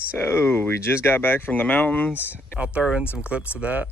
So we just got back from the mountains. I'll throw in some clips of that.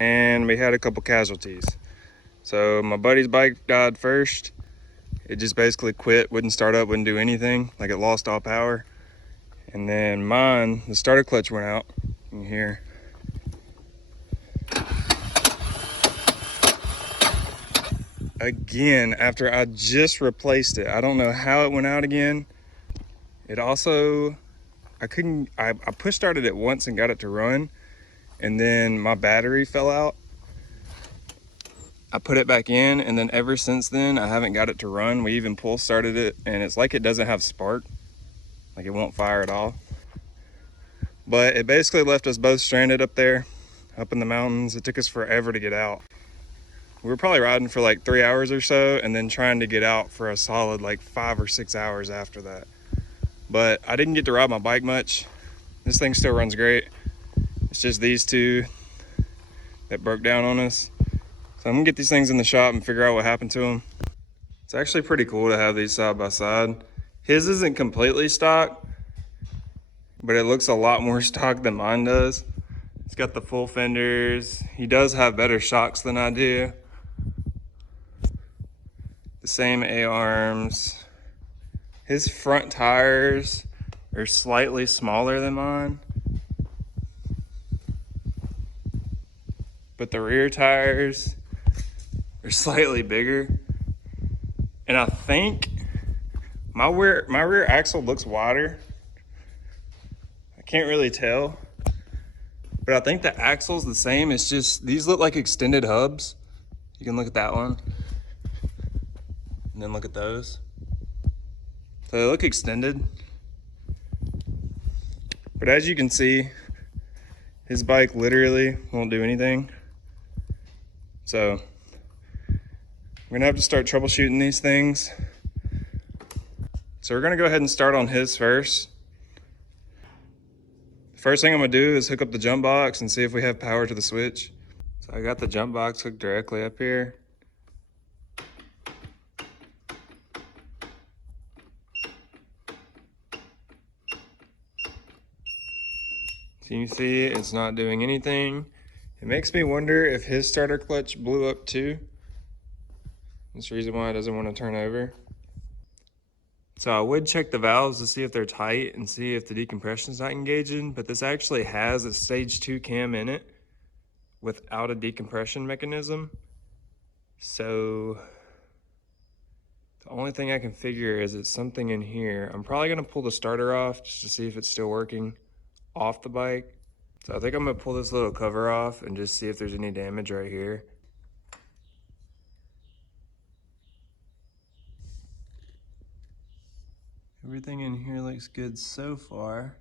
And we had a couple casualties. So my buddy's bike died first. It just basically quit, wouldn't start up, wouldn't do anything, like it lost all power. And then mine, the starter clutch went out in here. Again, after I just replaced it. I don't know how it went out again. It also, I push started it once and got it to run, and then my battery fell out. I put it back in, and then ever since then, I haven't got it to run. We even pull started it, and it's like it doesn't have spark. Like it won't fire at all. But it basically left us both stranded up there, up in the mountains. It took us forever to get out. We were probably riding for like 3 hours or so, and then trying to get out for a solid like 5 or 6 hours after that. But I didn't get to ride my bike much. This thing still runs great. It's just these two that broke down on us. So I'm gonna get these things in the shop and figure out what happened to them. It's actually pretty cool to have these side by side. His isn't completely stock, but it looks a lot more stock than mine does. It's got the full fenders. He does have better shocks than I do. The same A-arms. His front tires are slightly smaller than mine, but the rear tires are slightly bigger. And I think my rear axle looks wider. I can't really tell, but I think the axle's the same. It's just, these look like extended hubs. You can look at that one, and then look at those. So they look extended. But as you can see, his bike literally won't do anything. So we're gonna have to start troubleshooting these things. So we're gonna go ahead and start on his first. The first thing I'm gonna do is hook up the jump box and see if we have power to the switch. So I got the jump box hooked directly up here. So you can see it's not doing anything. It makes me wonder if his starter clutch blew up too. That's the reason why it doesn't want to turn over. So I would check the valves to see if they're tight and see if the decompression's not engaging, but this actually has a stage 2 cam in it without a decompression mechanism. So the only thing I can figure is it's something in here. I'm probably gonna pull the starter off just to see if it's still working off the bike. So I think I'm gonna pull this little cover off and just see if there's any damage right here. Everything in here looks good so far.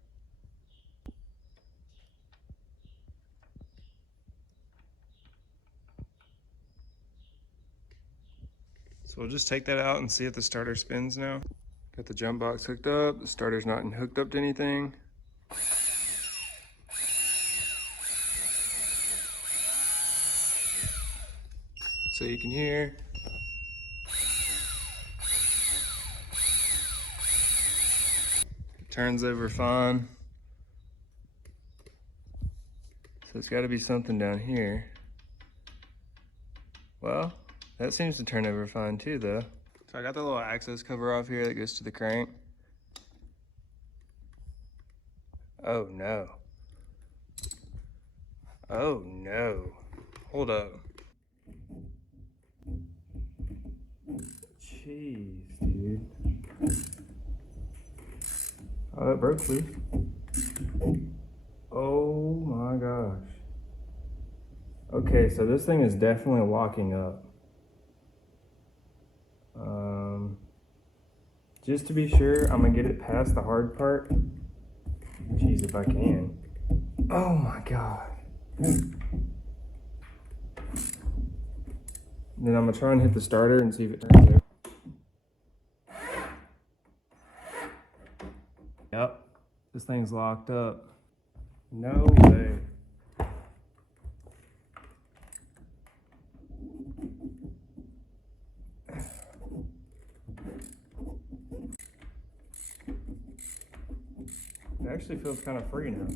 So we'll just take that out and see if the starter spins now. Got the jump box hooked up. The starter's not hooked up to anything. So you can hear. It turns over fine. So it's gotta be something down here. Well, that seems to turn over fine too though. So I got the little access cover off here that goes to the crank. Oh no. Oh no. Hold up. Jeez, dude. Oh, it broke loose. Oh my gosh. Okay, so this thing is definitely locking up. Just to be sure, I'm gonna get it past the hard part. Jeez, if I can. Oh my god. Then I'm gonna try and hit the starter and see if it turns out. Yep, this thing's locked up. No way. It actually feels kind of free now.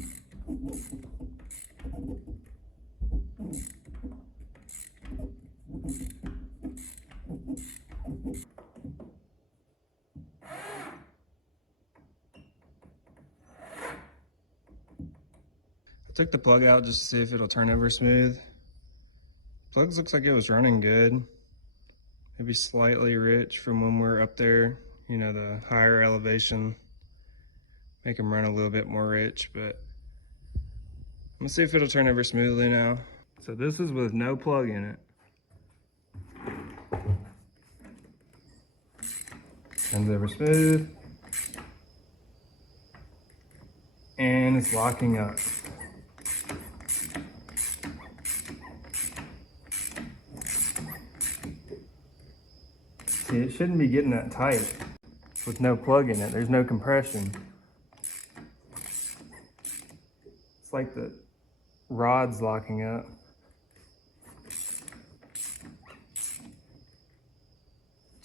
I took the plug out just to see if it'll turn over smooth. Plugs looks like it was running good. Maybe slightly rich from when we're up there, you know, the higher elevation. Make them run a little bit more rich, but I'm gonna see if it'll turn over smoothly now. So this is with no plug in it. Turns over smooth. And it's locking up. See, it shouldn't be getting that tight with no plug in it. There's no compression. It's like the rod's locking up.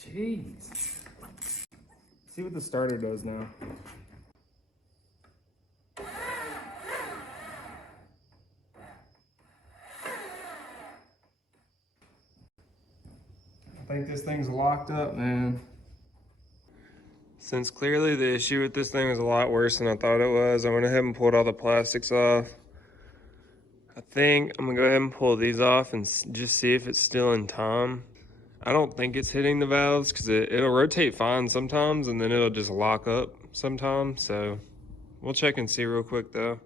Jeez. See what the starter does now. I think this thing's locked up, man. Since clearly the issue with this thing is a lot worse than I thought it was, I went ahead and pulled all the plastics off. I think I'm gonna go ahead and pull these off and just see if it's still in time. I don't think it's hitting the valves because it'll rotate fine sometimes and then it'll just lock up sometimes. So we'll check and see real quick though.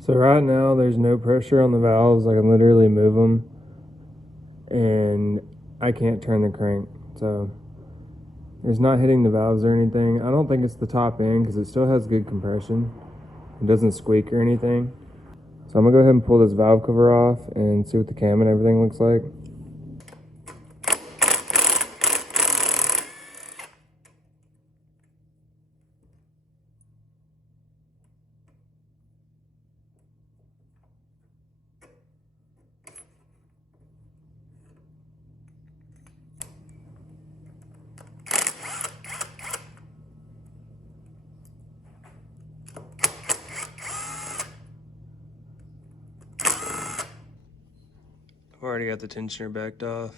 So right now there's no pressure on the valves. I can literally move them and I can't turn the crank. So it's not hitting the valves or anything. I don't think it's the top end because it still has good compression. It doesn't squeak or anything. So I'm gonna go ahead and pull this valve cover off and see what the cam and everything looks like. I've already got the tensioner backed off.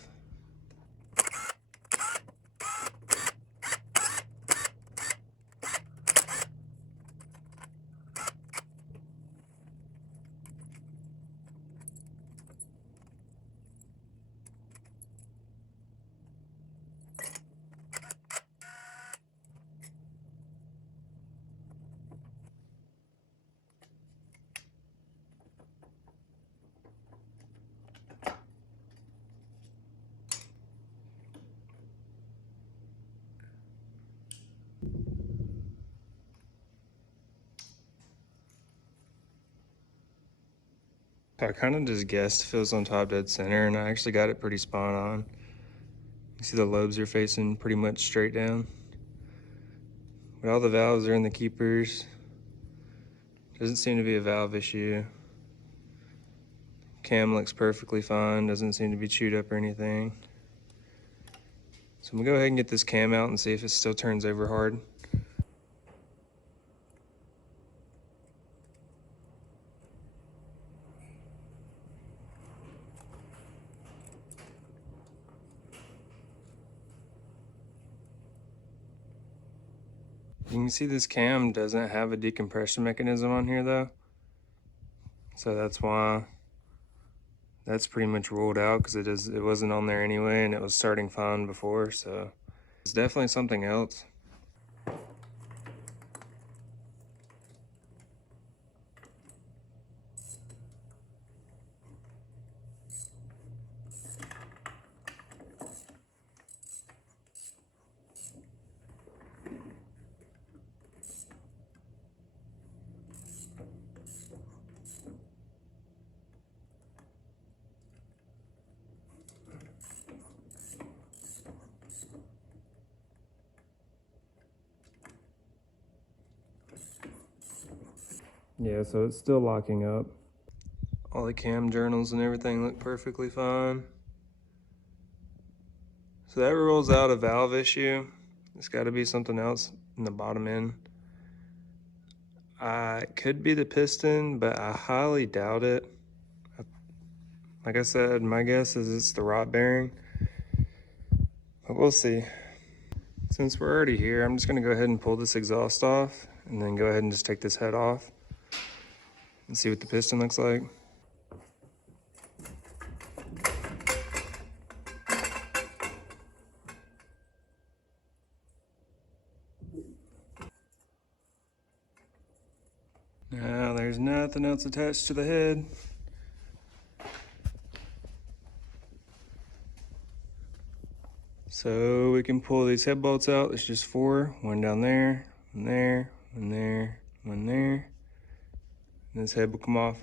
So I kind of just guessed if it was on top dead center, and I actually got it pretty spot on. You see the lobes are facing pretty much straight down. But all the valves are in the keepers. Doesn't seem to be a valve issue. Cam looks perfectly fine, doesn't seem to be chewed up or anything. So I'm gonna go ahead and get this cam out and see if it still turns over hard. You can see this cam doesn't have a decompression mechanism on here though. So that's why that's pretty much ruled out, because it wasn't on there anyway and it was starting fine before, so it's definitely something else. Yeah, so it's still locking up. All the cam journals and everything look perfectly fine. So that rules out a valve issue. It's got to be something else in the bottom end. It could be the piston, but I highly doubt it. Like I said, my guess is it's the rot bearing, but we'll see. Since we're already here, I'm just gonna go ahead and pull this exhaust off and then go ahead and just take this head off and see what the piston looks like. Now there's nothing else attached to the head. So we can pull these head bolts out. There's just 4, one down there, one there, one there, one there. And this head will come off.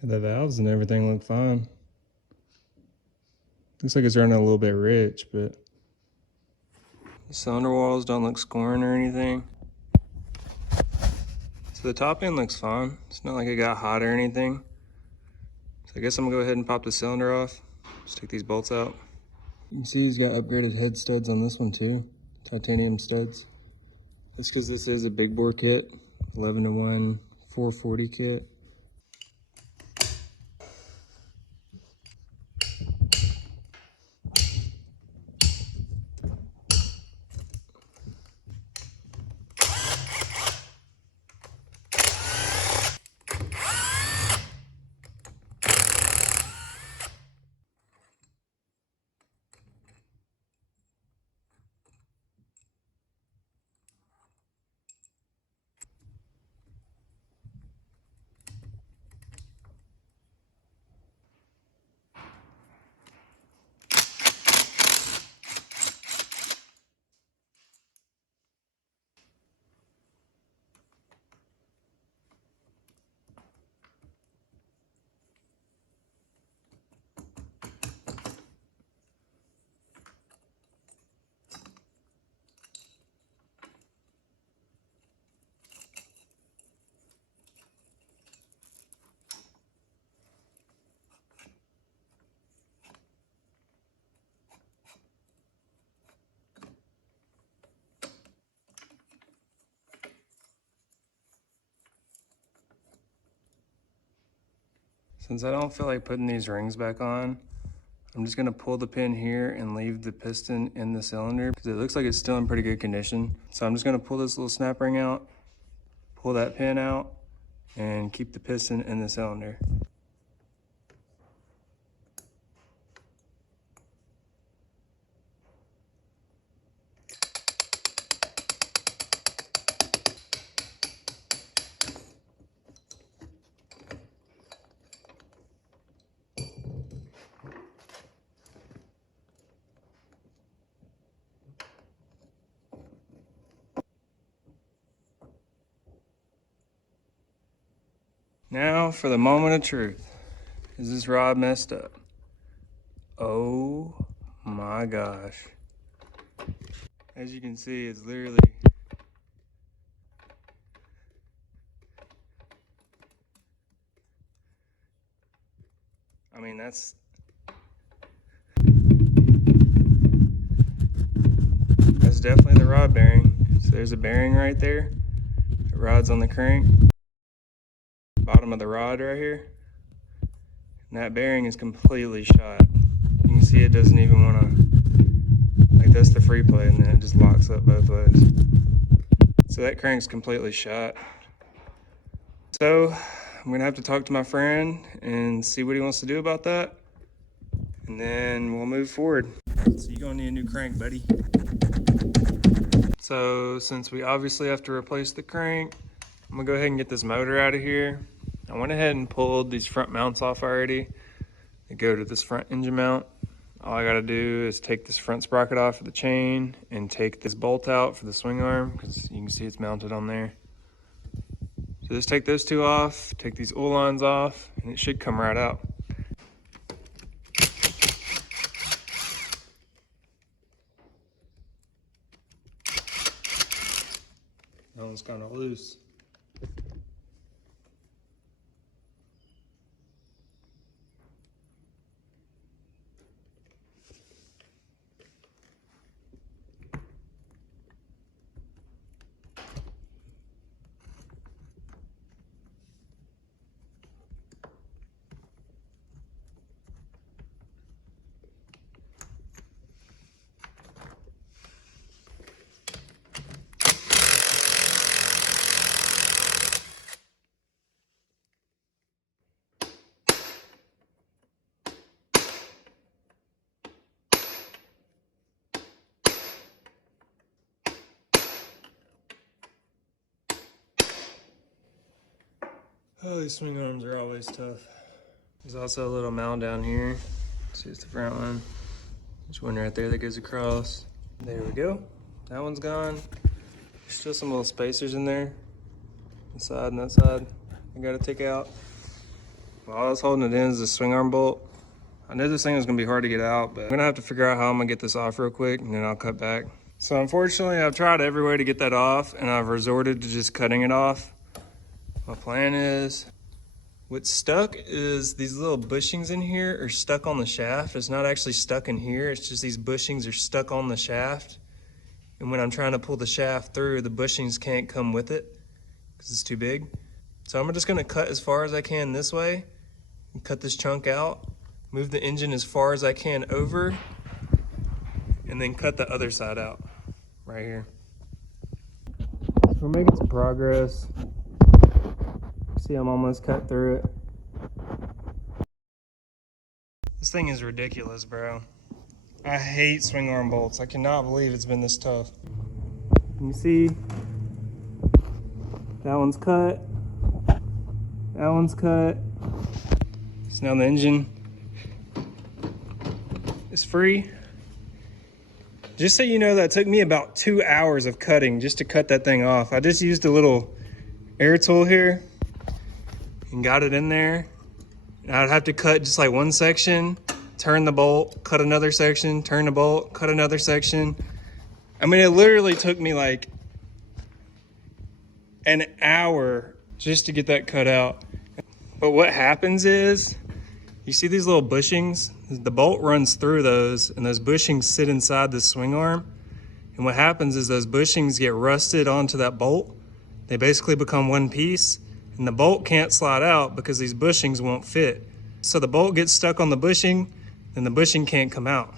The valves and everything look fine. Looks like it's running a little bit rich, but the cylinder walls don't look scoring or anything. So the top end looks fine. It's not like it got hot or anything. So I guess I'm gonna go ahead and pop the cylinder off. Just take these bolts out. You can see he's got upgraded head studs on this one too. Titanium studs. That's because this is a big bore kit. 11-to-1 440 kit. Since I don't feel like putting these rings back on, I'm just gonna pull the pin here and leave the piston in the cylinder because it looks like it's still in pretty good condition. So I'm just gonna pull this little snap ring out, pull that pin out, and keep the piston in the cylinder. Now for the moment of truth. Is this rod messed up? Oh my gosh. As you can see, it's literally, I mean, that's definitely the rod bearing. So there's a bearing right there. The rod's on the crank. Bottom of the rod right here. And that bearing is completely shot. You can see it doesn't even want to, like that's the free play, and then it just locks up both ways. So that crank's completely shot. So I'm gonna have to talk to my friend and see what he wants to do about that. And then we'll move forward. So you're gonna need a new crank, buddy. So since we obviously have to replace the crank, I'm gonna go ahead and get this motor out of here. I went ahead and pulled these front mounts off already. They go to this front engine mount. All I gotta do is take this front sprocket off of the chain and take this bolt out for the swing arm, because you can see it's mounted on there. So just take those two off, take these oil lines off, and it should come right out. That one's kind of loose. Oh, these swing arms are always tough. There's also a little mound down here. See, it's the front one. There's one right there that goes across. There we go. That one's gone. There's still some little spacers in there. Inside and that side. I gotta take out. While I was holding it in is the swing arm bolt. I knew this thing was gonna be hard to get out, but I'm gonna have to figure out how I'm gonna get this off real quick, and then I'll cut back. So unfortunately, I've tried every way to get that off, and I've resorted to just cutting it off. My plan is, what's stuck is these little bushings in here are stuck on the shaft. It's not actually stuck in here, it's just these bushings are stuck on the shaft. And when I'm trying to pull the shaft through, the bushings can't come with it because it's too big. So I'm just gonna cut as far as I can this way, and cut this chunk out, move the engine as far as I can over, and then cut the other side out, right here. So we're making some progress. See, I'm almost cut through it. This thing is ridiculous, bro. I hate swing arm bolts. I cannot believe it's been this tough. You see, that one's cut. That one's cut. So now the engine is free. Just so you know, that took me about 2 hours of cutting just to cut that thing off. I just used a little air tool here and got it in there. And I'd have to cut just like one section, turn the bolt, cut another section, turn the bolt, cut another section. I mean, it literally took me like an hour just to get that cut out. But what happens is, you see these little bushings? The bolt runs through those, and those bushings sit inside the swing arm. And what happens is those bushings get rusted onto that bolt. They basically become one piece, and the bolt can't slide out because these bushings won't fit. So the bolt gets stuck on the bushing, and the bushing can't come out.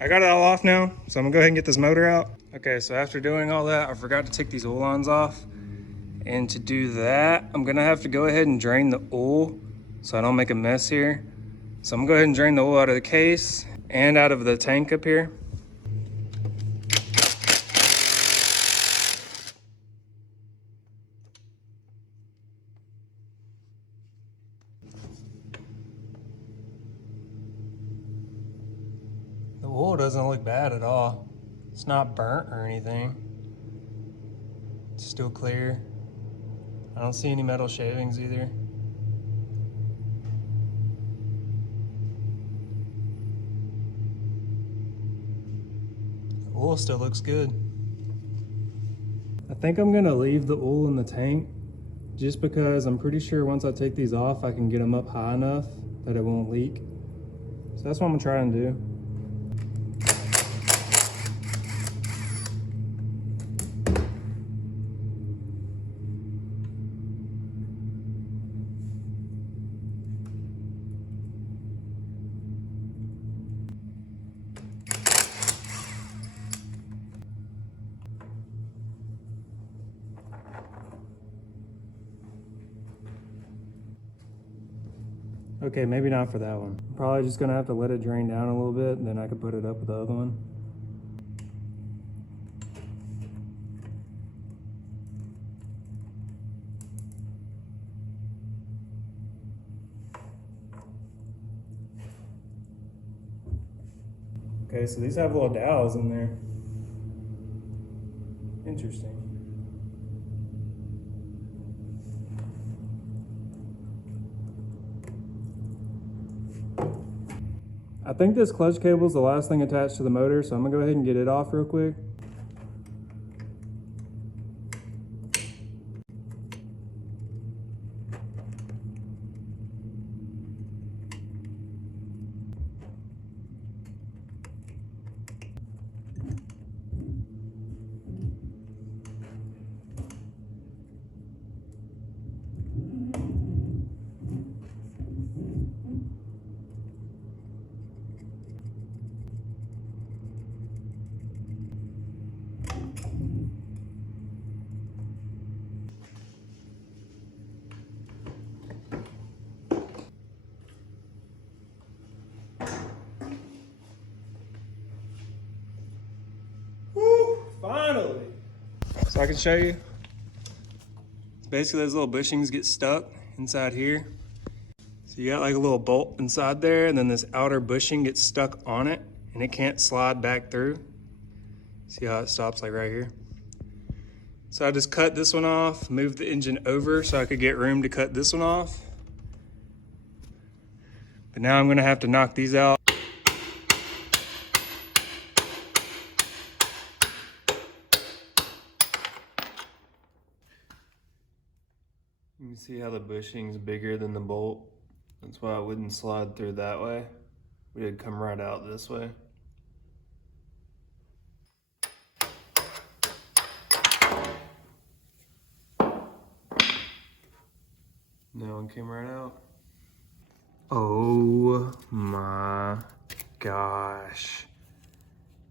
I got it all off now, so I'm gonna go ahead and get this motor out. Okay, so after doing all that, I forgot to take these oil lines off. And to do that, I'm gonna have to go ahead and drain the oil so I don't make a mess here. So I'm gonna go ahead and drain the oil out of the case and out of the tank up here. The oil doesn't look bad at all. It's not burnt or anything. It's still clear. I I don't see any metal shavings either. The oil still looks good. I think I'm gonna leave the oil in the tank just because I'm pretty sure once I take these off, I can get them up high enough that it won't leak. So that's what I'm gonna try and do. Okay, maybe not for that one. I'm probably just gonna have to let it drain down a little bit and then I could put it up with the other one. Okay, so these have little dowels in there. Interesting. I think this clutch cable is the last thing attached to the motor, so I'm gonna go ahead and get it off real quick. Finally! So I can show you. Basically those little bushings get stuck inside here. So you got like a little bolt inside there and then this outer bushing gets stuck on it and it can't slide back through. See how it stops like right here? So I just cut this one off, moved the engine over so I could get room to cut this one off. But now I'm gonna have to knock these out. You can see how the bushing's bigger than the bolt. That's why it wouldn't slide through that way. But it'd come right out this way. That one came right out. Oh my gosh.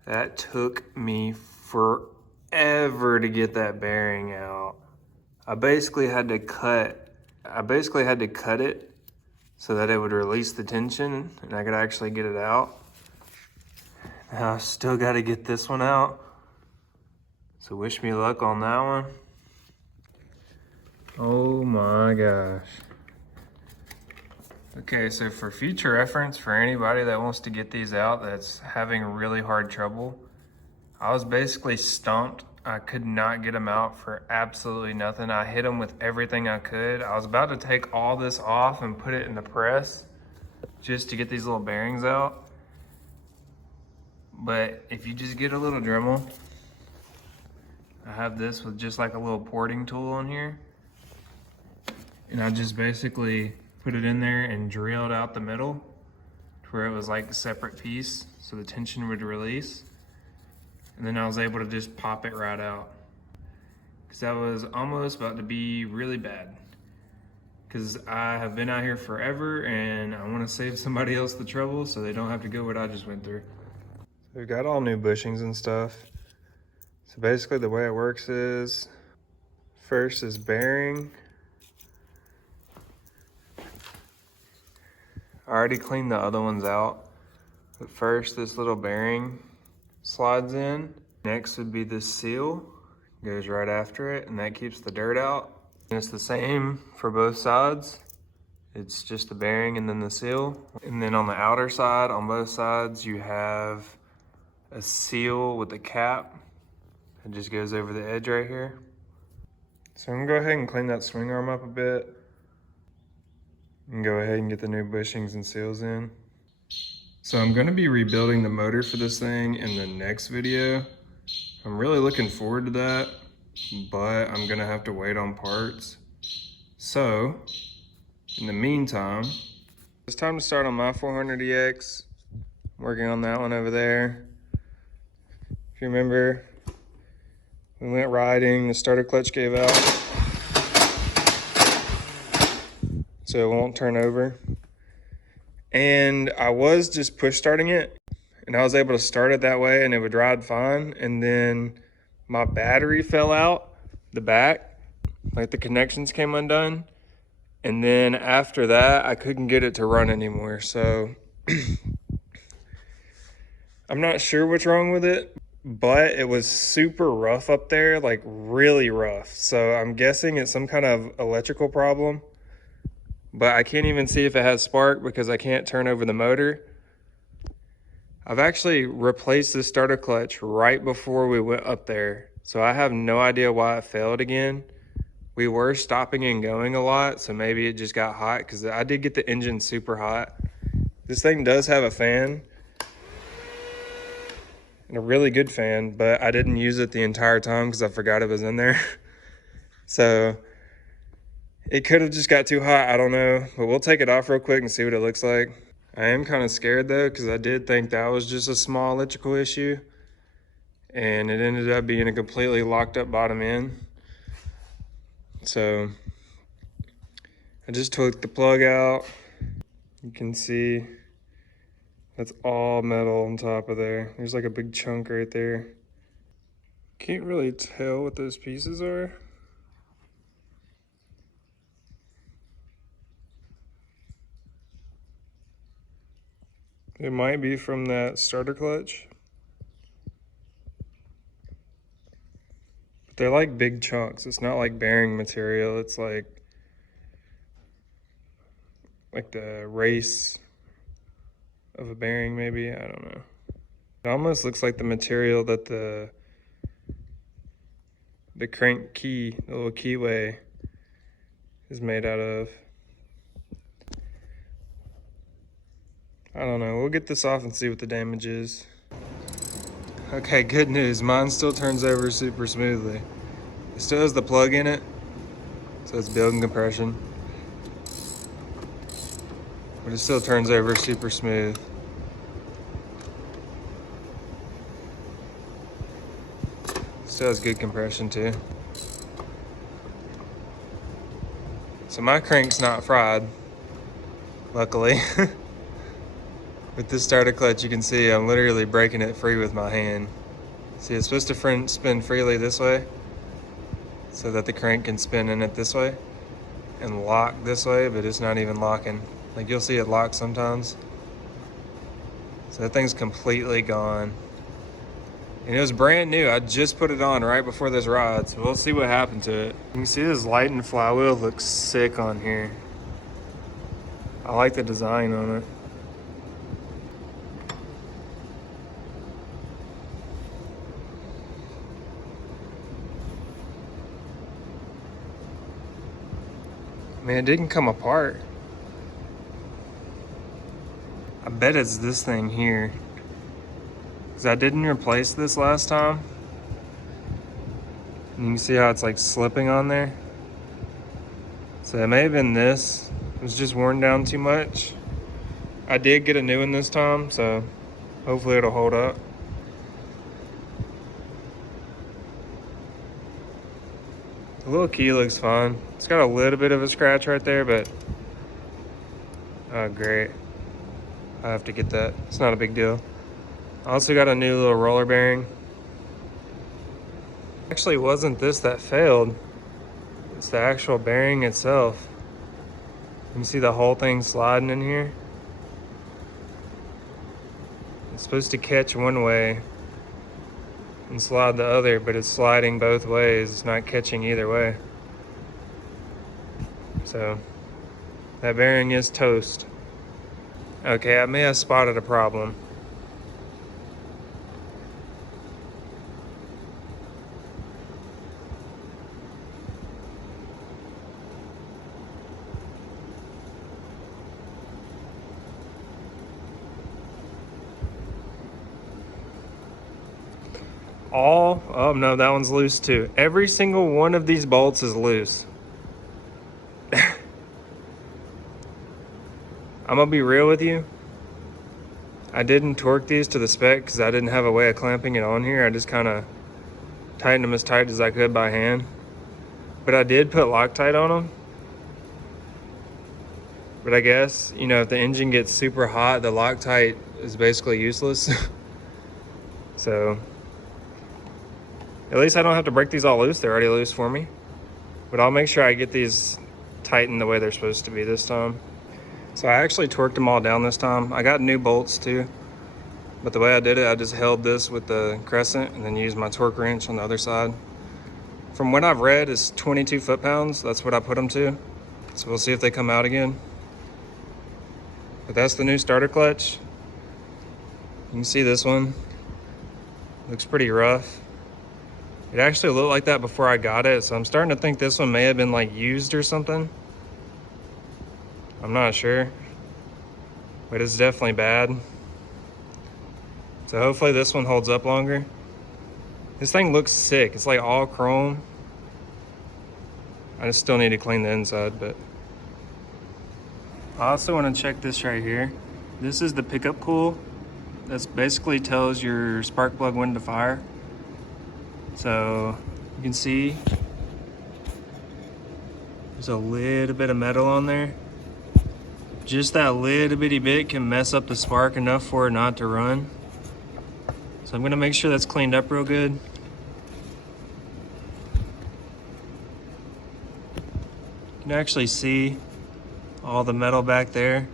That took me forever to get that bearing out. I basically had to cut it so that it would release the tension and I could actually get it out. Now I still gotta get this one out. So wish me luck on that one. Oh my gosh. Okay, so for future reference, for anybody that wants to get these out that's having really hard trouble, I was basically stumped. I could not get them out for absolutely nothing. I hit them with everything I could. I was about to take all this off and put it in the press just to get these little bearings out. But if you just get a little Dremel, I have this with just like a little porting tool on here. And I just basically put it in there and drilled out the middle to where it was like a separate piece so the tension would release. And then I was able to just pop it right out. Because that was almost about to be really bad. Because I have been out here forever and I want to save somebody else the trouble so they don't have to go what I just went through. So we've got all new bushings and stuff. So basically the way it works is, first is bearing. I already cleaned the other ones out. But first this little bearing slides in. Next would be this seal, goes right after it, and that keeps the dirt out. And it's the same for both sides. It's just the bearing and then the seal. And then on the outer side, on both sides, you have a seal with a cap. It just goes over the edge right here. So I'm gonna go ahead and clean that swing arm up a bit and go ahead and get the new bushings and seals in. So I'm gonna be rebuilding the motor for this thing in the next video. I'm really looking forward to that, but I'm gonna have to wait on parts. So in the meantime, it's time to start on my 400EX. Working on that one over there. If you remember, we went riding, the starter clutch gave out, so it won't turn over. And I was just push starting it, and I was able to start it that way and it would ride fine. And then my battery fell out the back, like the connections came undone. And then after that, I couldn't get it to run anymore. So I'm not sure what's wrong with it, but it was super rough up there, like really rough. So I'm guessing it's some kind of electrical problem, but I can't even see if it has spark because I can't turn over the motor. I've actually replaced the starter clutch right before we went up there, so I have no idea why it failed again. We were stopping and going a lot, so maybe it just got hot because I did get the engine super hot. This thing does have a fan, and a really good fan, but I didn't use it the entire time because I forgot it was in there. So it could have just got too hot, I don't know, but we'll take it off real quick and see what it looks like. I am kind of scared though, because I did think that was just a small electrical issue, and it ended up being a completely locked up bottom end. So I just took the plug out. You can see that's all metal on top of there. There's like a big chunk right there. Can't really tell what those pieces are. It might be from that starter clutch. But they're like big chunks. It's not like bearing material. It's like the race of a bearing maybe. I don't know. It almost looks like the material that the crank key, the little keyway, is made out of. I don't know. We'll get this off and see what the damage is. Okay, good news. Mine still turns over super smoothly. It still has the plug in it, so it's building compression. But it still turns over super smooth. Still has good compression too. So my crank's not fried, luckily. With this starter clutch, you can see I'm literally breaking it free with my hand. See, it's supposed to spin freely this way so that the crank can spin in it this way and lock this way, but it's not even locking. Like you'll see it lock sometimes. So that thing's completely gone. And it was brand new. I just put it on right before this ride, so we'll see what happened to it. You can see this light and flywheel looks sick on here. I like the design on it. I mean, it didn't come apart. I bet it's this thing here. Because I didn't replace this last time. And you can see how it's like slipping on there. So it may have been this. It was just worn down too much. I did get a new one this time, so hopefully it'll hold up. The little key looks fine. It's got a little bit of a scratch right there, but oh great. I have to get that. It's not a big deal. I also got a new little roller bearing. Actually, wasn't this that failed. It's the actual bearing itself. You can see the whole thing sliding in here. It's supposed to catch one way and slide the other, but it's sliding both ways. It's not catching either way. So that bearing is toast. Okay, I may have spotted a problem. Oh no, that one's loose too. Every single one of these bolts is loose. I'm gonna be real with you. I didn't torque these to the spec because I didn't have a way of clamping it on here. I just kind of tightened them as tight as I could by hand. But I did put Loctite on them. But I guess, you know, if the engine gets super hot, the Loctite is basically useless. So at least I don't have to break these all loose. They're already loose for me. But I'll make sure I get these tightened the way they're supposed to be this time. So I actually torqued them all down this time. I got new bolts too. But the way I did it, I just held this with the crescent and then used my torque wrench on the other side. From what I've read, it's 22 foot-pounds. That's what I put them to. So we'll see if they come out again. But that's the new starter clutch. You can see this one. Looks pretty rough. It actually looked like that before I got it, so I'm starting to think this one may have been like used or something. I'm not sure, but it's definitely bad. So hopefully this one holds up longer. This thing looks sick. It's like all chrome. I just still need to clean the inside, but. I also want to check this right here. This is the pickup cool. That basically tells your spark plug when to fire. So you can see there's a little bit of metal on there. Just that little bitty bit can mess up the spark enough for it not to run. So I'm gonna make sure that's cleaned up real good. You can actually see all the metal back there.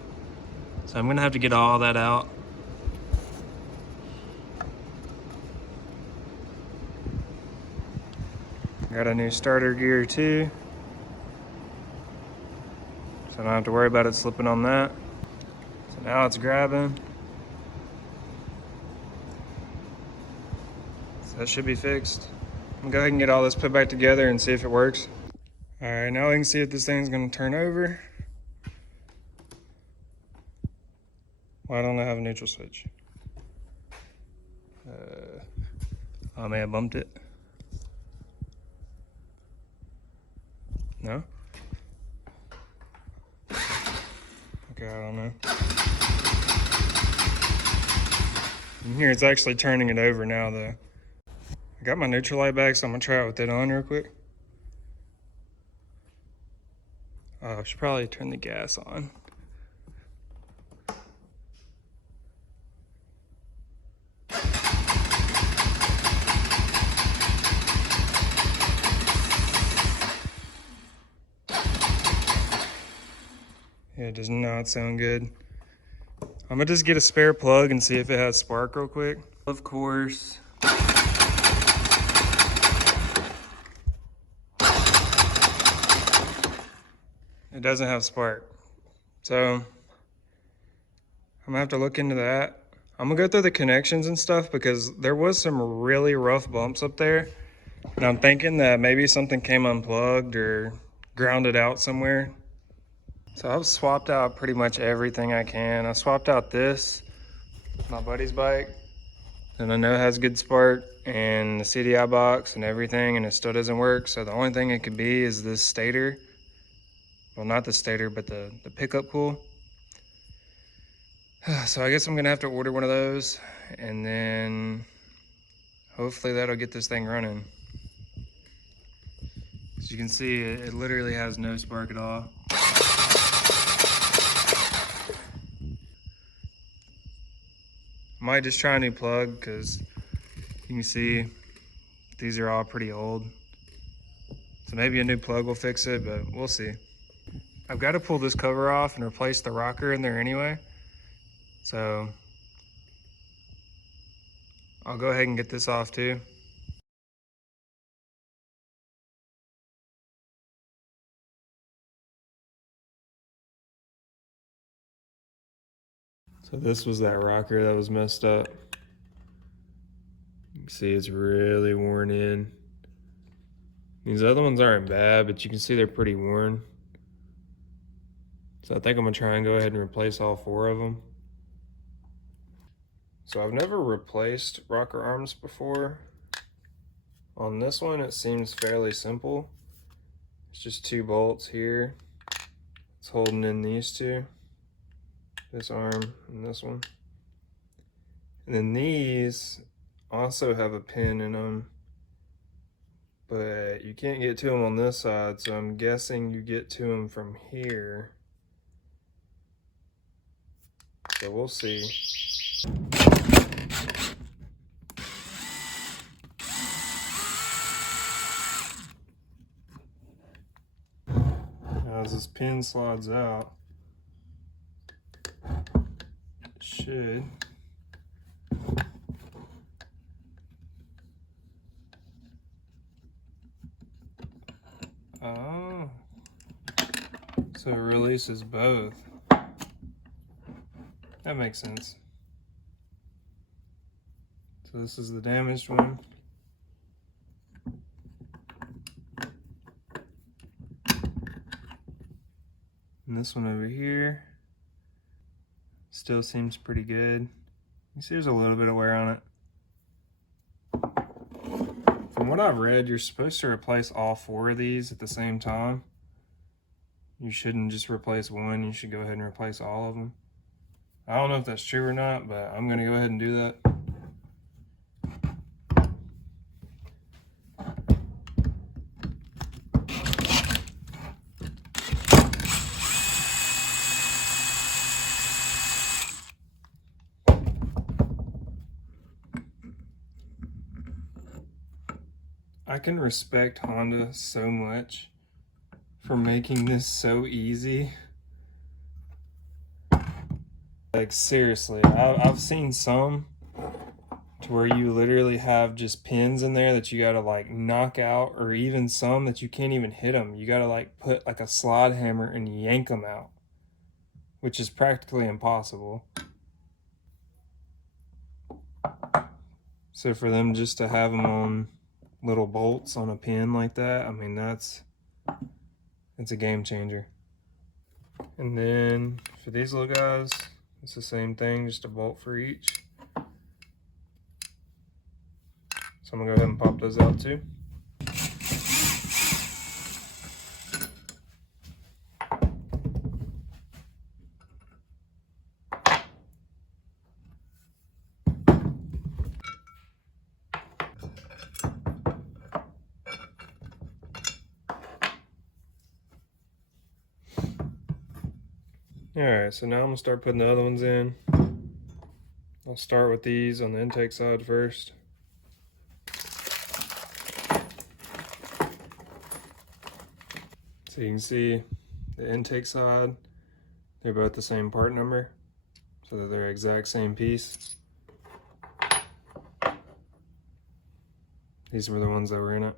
So I'm gonna have to get all that out. Got a new starter gear too. So I don't have to worry about it slipping on that. So now it's grabbing. So that should be fixed. I'm gonna go ahead and get all this put back together and see if it works. All right, now we can see if this thing's gonna turn over. Why don't I have a neutral switch? I may have bumped it. No? Okay, I don't know. In here, it's actually turning it over now, though. I got my neutral light back, so I'm gonna try it with it on real quick. I should probably turn the gas on. Yeah, it does not sound good. I'm gonna just get a spare plug and see if it has spark real quick. Of course. It doesn't have spark. So I'm gonna have to look into that. I'm gonna go through the connections and stuff because there was some really rough bumps up there. And I'm thinking that maybe something came unplugged or grounded out somewhere. So I've swapped out pretty much everything I can. I swapped out this, my buddy's bike, and I know it has good spark, and the CDI box and everything, and it still doesn't work. So the only thing it could be is this stator. Well, not the stator, but the pickup cool. So I guess I'm gonna have to order one of those, and then hopefully that'll get this thing running. As you can see, it literally has no spark at all. I might just try a new plug because you can see these are all pretty old. So maybe a new plug will fix it, but we'll see. I've got to pull this cover off and replace the rocker in there anyway. So I'll go ahead and get this off too. So this was that rocker that was messed up. You can see it's really worn in. These other ones aren't bad, but you can see they're pretty worn. So I think I'm gonna try and go ahead and replace all 4 of them. So I've never replaced rocker arms before. On this one, it seems fairly simple. It's just 2 bolts here. It's holding in these 2, this arm and this one. And then these also have a pin in them, but you can't get to them on this side, so I'm guessing you get to them from here. So we'll see. As this pin slides out, it should. Oh, so it releases both. That makes sense. So this is the damaged one. And this one over here still seems pretty good. You see there's a little bit of wear on it. From what I've read, you're supposed to replace all 4 of these at the same time. You shouldn't just replace one, you should go ahead and replace all of them. I don't know if that's true or not, but I'm gonna go ahead and do that. I can respect Honda so much for making this so easy. Like seriously, I've seen some to where you literally have just pins in there that you gotta like knock out, or even some that you can't even hit them. You gotta like put like a slide hammer and yank them out, which is practically impossible. So for them just to have them on little bolts on a pin like that, I mean, it's a game changer. And then for these little guys, it's the same thing, just a bolt for each. So I'm gonna go ahead and pop those out too. Alright, so now I'm gonna start putting the other ones in. I'll start with these on the intake side first. So you can see the intake side, they're both the same part number, so that they're exact same piece. These were the ones that were in it.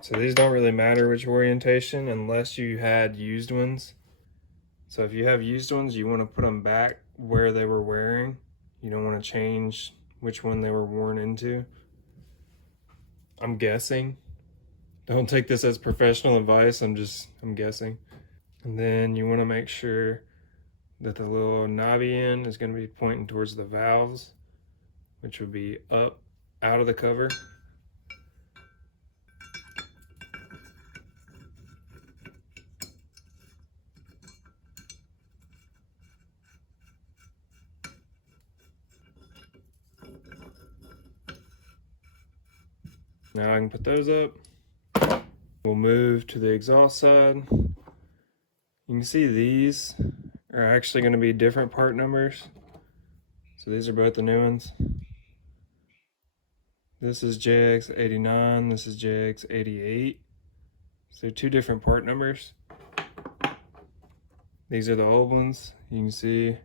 So these don't really matter which orientation unless you had used ones. So if you have used ones, you want to put them back where they were wearing. You don't want to change which one they were worn into. I'm guessing. Don't take this as professional advice, I'm guessing. And then you want to make sure that the little knobby end is going to be pointing towards the valves, which would be up out of the cover. Now I can put those up. We'll move to the exhaust side. You can see these are actually going to be different part numbers. So these are both the new ones. This is JX89, this is JX88. So they're 2 different part numbers. These are the old ones. You can see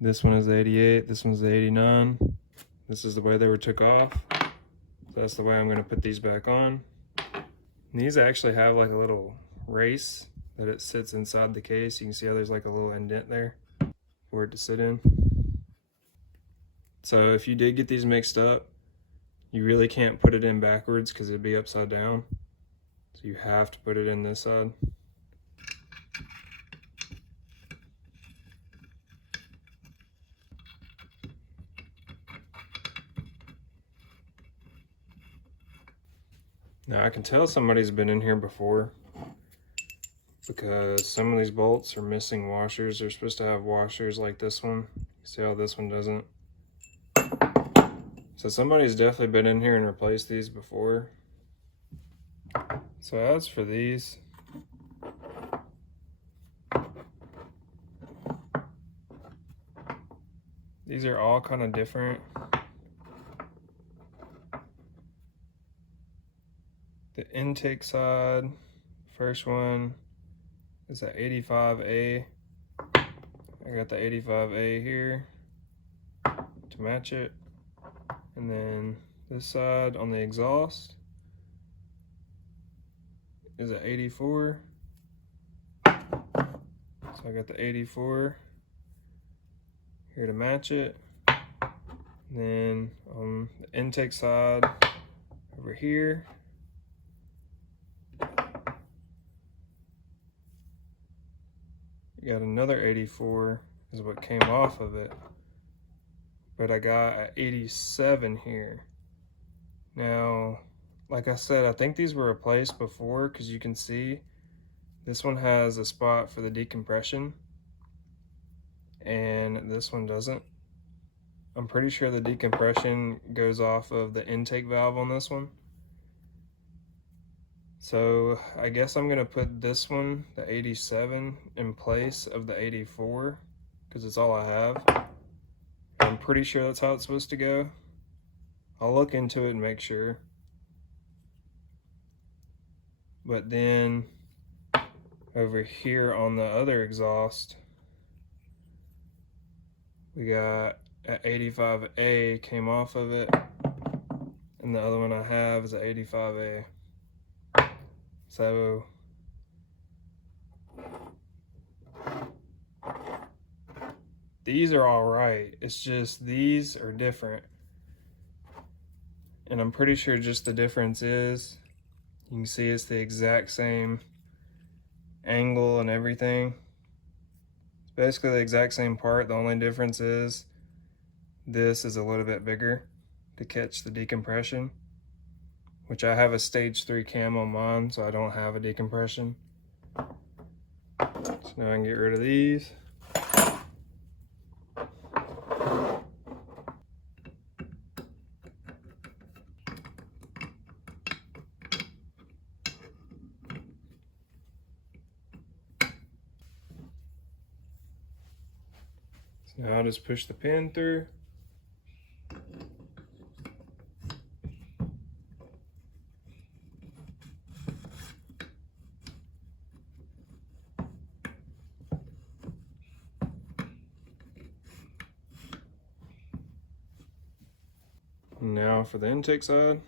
this one is the 88, this one's the 89. This is the way they were took off. So that's the way I'm going to put these back on. And these actually have like a little race that it sits inside the case. You can see how there's like a little indent there for it to sit in. So if you did get these mixed up, you really can't put it in backwards because it'd be upside down. So you have to put it in this side. Now I can tell somebody's been in here before because some of these bolts are missing washers. They're supposed to have washers like this one. See how this one doesn't? So somebody's definitely been in here and replaced these before. So as for these, these are all kind of different. The intake side, first one is a 85A. I got the 85A here to match it. And then this side on the exhaust is an 84. So I got the 84 here to match it. And then on the intake side over here, you got another 84 is what came off of it. But I got an 87 here. Now, like I said, I think these were replaced before because you can see this one has a spot for the decompression and this one doesn't. I'm pretty sure the decompression goes off of the intake valve on this one. So I guess I'm gonna put this one, the 87, in place of the 84 because it's all I have. I'm pretty sure that's how it's supposed to go. I'll look into it and make sure. But then over here on the other exhaust, we got an 85A came off of it, and the other one I have is an 85A. So these are all right. It's just these are different. And I'm pretty sure just the difference is, you can see it's the exact same angle and everything. It's basically the exact same part. The only difference is this is a little bit bigger to catch the decompression, which I have a stage 3 cam on mine, so I don't have a decompression. So now I can get rid of these. So now I'll just push the pin through. Now for the intake side,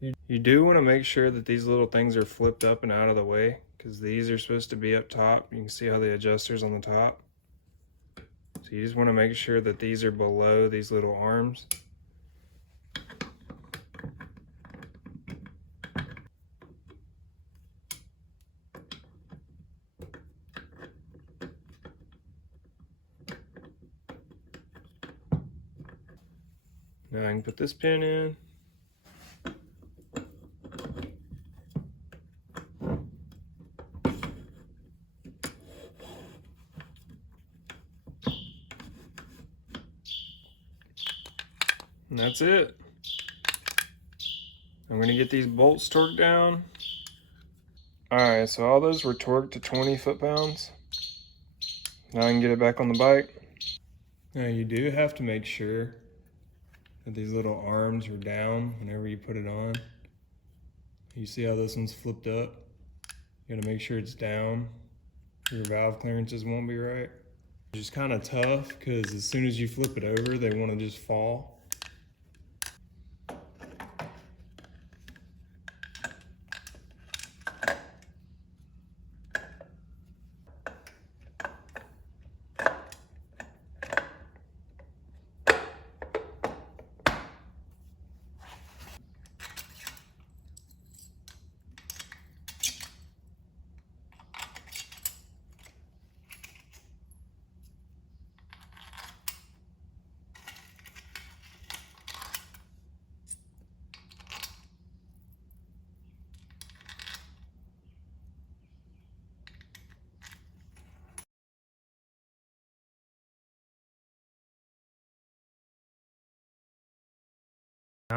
you do want to make sure that these little things are flipped up and out of the way because these are supposed to be up top. You can see how the adjuster's on the top. So you just want to make sure that these are below these little arms. Now I can put this pin in. And that's it. I'm going to get these bolts torqued down. Alright, so all those were torqued to 20 foot-pounds. Now I can get it back on the bike. Now you do have to make sure that these little arms are down whenever you put it on. You see how this one's flipped up? You gotta make sure it's down. Your valve clearances won't be right. It's just kind of tough because as soon as you flip it over, they want to just fall.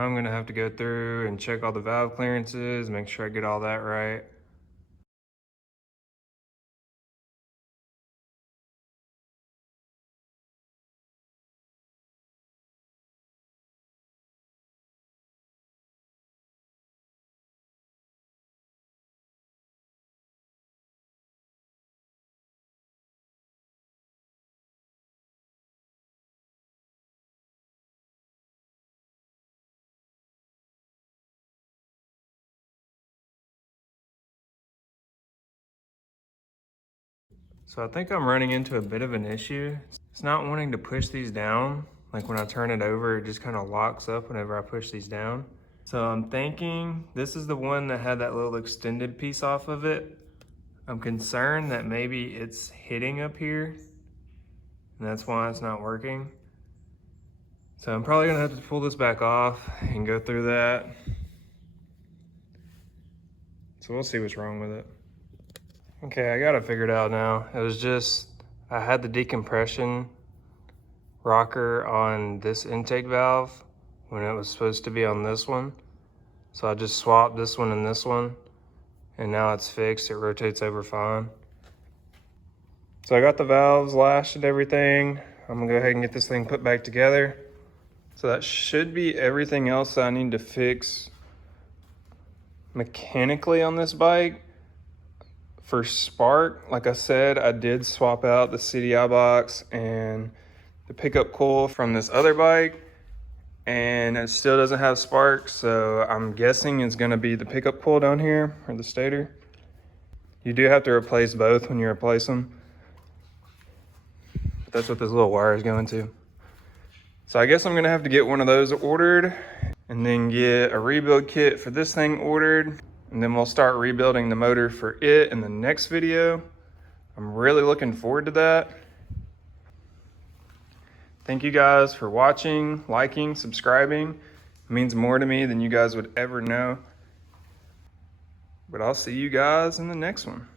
Now I'm gonna have to go through and check all the valve clearances, make sure I get all that right. So I think I'm running into a bit of an issue. It's not wanting to push these down. Like when I turn it over, it just kind of locks up whenever I push these down. So I'm thinking this is the one that had that little extended piece off of it. I'm concerned that maybe it's hitting up here and that's why it's not working. So I'm probably gonna have to pull this back off and go through that. So we'll see what's wrong with it. Okay, I got it figured out now. It was just, I had the decompression rocker on this intake valve when it was supposed to be on this one. So I just swapped this one and this one, and now it's fixed. It rotates over fine. So I got the valves lashed and everything. I'm gonna go ahead and get this thing put back together. So that should be everything else I need to fix mechanically on this bike. For spark, like I said, I did swap out the CDI box and the pickup coil from this other bike, and it still doesn't have spark, so I'm guessing it's gonna be the pickup coil down here, or the stator. You do have to replace both when you replace them. But that's what this little wire is going to. So I guess I'm gonna have to get one of those ordered, and then get a rebuild kit for this thing ordered. And then we'll start rebuilding the motor for it in the next video. I'm really looking forward to that. Thank you guys for watching, liking, subscribing. It means more to me than you guys would ever know. But I'll see you guys in the next one.